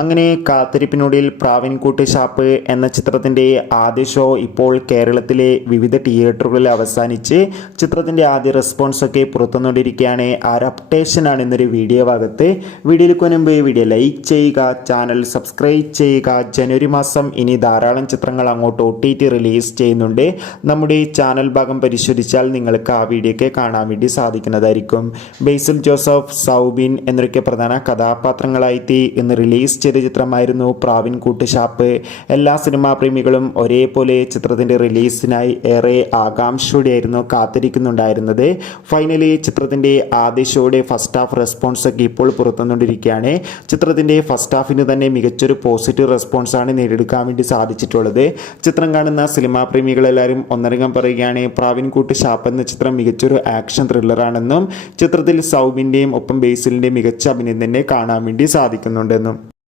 അങ്ങനെ കാത്തിരിപ്പിനൊടുവിൽ പ്രാവിൻകൂട്ട് ഷാപ്പ് എന്ന ചിത്രത്തിൻ്റെ ആദ്യ ഷോ ഇപ്പോൾ കേരളത്തിലെ വിവിധ തിയേറ്ററുകളിൽ അവസാനിച്ച് ചിത്രത്തിൻ്റെ ആദ്യ റെസ്പോൺസൊക്കെ പുറത്തുവന്നുകൊണ്ടിരിക്കുകയാണ്. ആ ഒരു അപ്ഡേഷനാണ് ഇന്നൊരു വീഡിയോ ഭാഗത്ത്. വീഡിയോയിലേക്ക് മുൻപ് വീഡിയോ ലൈക്ക് ചെയ്യുക, ചാനൽ സബ്സ്ക്രൈബ് ചെയ്യുക. ജനുവരി മാസം ഇനി ധാരാളം ചിത്രങ്ങൾ അങ്ങോട്ട് OTT റിലീസ് ചെയ്യുന്നുണ്ട്. നമ്മുടെ ചാനൽ ഭാഗം പരിശോധിച്ചാൽ നിങ്ങൾക്ക് ആ വീഡിയോയ്ക്ക് കാണാൻ വേണ്ടി സാധിക്കുന്നതായിരിക്കും. ബേസിൽ ജോസഫ്, സൗബിൻ എന്നൊക്കെ പ്രധാന കഥാപാത്രങ്ങളായിട്ട് ഇന്ന് റിലീസ് ചെയ്ത ചിത്രമായിരുന്നു പ്രാവിൻകൂട്ട് ഷാപ്പ്. എല്ലാ സിനിമാ പ്രേമികളും ഒരേപോലെ ചിത്രത്തിൻ്റെ റിലീസിനായി ഏറെ ആകാംക്ഷയോടെയായിരുന്നു കാത്തിരിക്കുന്നുണ്ടായിരുന്നത്. ഫൈനലി ചിത്രത്തിൻ്റെ ആദ്യ ഷോയുടെ ഫസ്റ്റ് ഹാഫ് റെസ്പോൺസ് ഒക്കെ ഇപ്പോൾ പുറത്തുവന്നുകൊണ്ടിരിക്കുകയാണ്. ചിത്രത്തിൻ്റെ ഫസ്റ്റ് ഹാഫിന് തന്നെ മികച്ചൊരു പോസിറ്റീവ് റെസ്പോൺസാണ് നേടിയെടുക്കാൻ വേണ്ടി സാധിച്ചിട്ടുള്ളത്. ചിത്രം കാണുന്ന സിനിമാ പ്രേമികളെല്ലാവരും ഒന്നടങ്കം പറയുകയാണ് പ്രാവിൻകൂട്ട് ഷാപ്പ് എന്ന ചിത്രം മികച്ചൊരു ആക്ഷൻ ത്രില്ലറാണെന്നും ചിത്രത്തിൽ സൗബിൻ്റെയും ഒപ്പം ബേസിലിൻ്റെയും മികച്ച അഭിനയം തന്നെ കാണാൻ വേണ്ടി സാധിക്കുന്നുണ്ടെന്നും.